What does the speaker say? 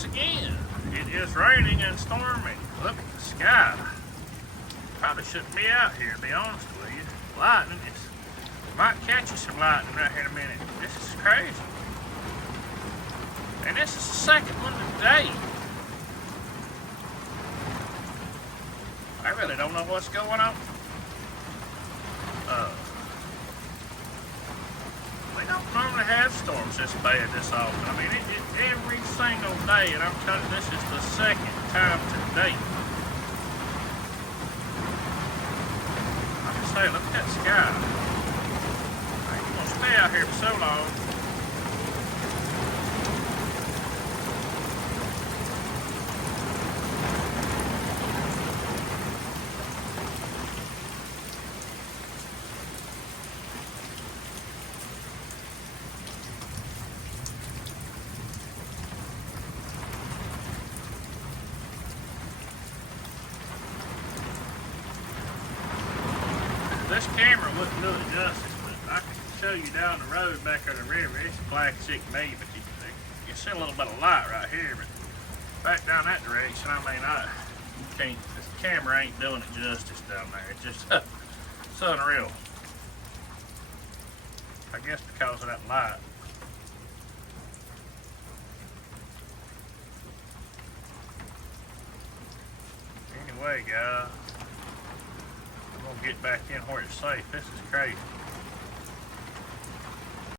once again, it is raining and storming. Look at the sky. Probably shouldn't be out here, to be honest with you. Lightning is, might catch you some lightning right here in a minute. This is crazy. And this is the second one today. I really don't know what's going on. We don't normally have storms this bad this often. I mean, every single day, and I'm telling you, this is the second time today. I'm just saying, look at that sky. I ain't gonna stay out here for so long. This camera wouldn't do it justice, but I can show you down the road back of the river. It's black as it can be, but you see a little bit of light right here. But back down that direction, I mean, you can't. This camera ain't doing it justice down there. It's just it's unreal. I guess because of that light. Anyway, guys. Get back in where it's safe. This is crazy.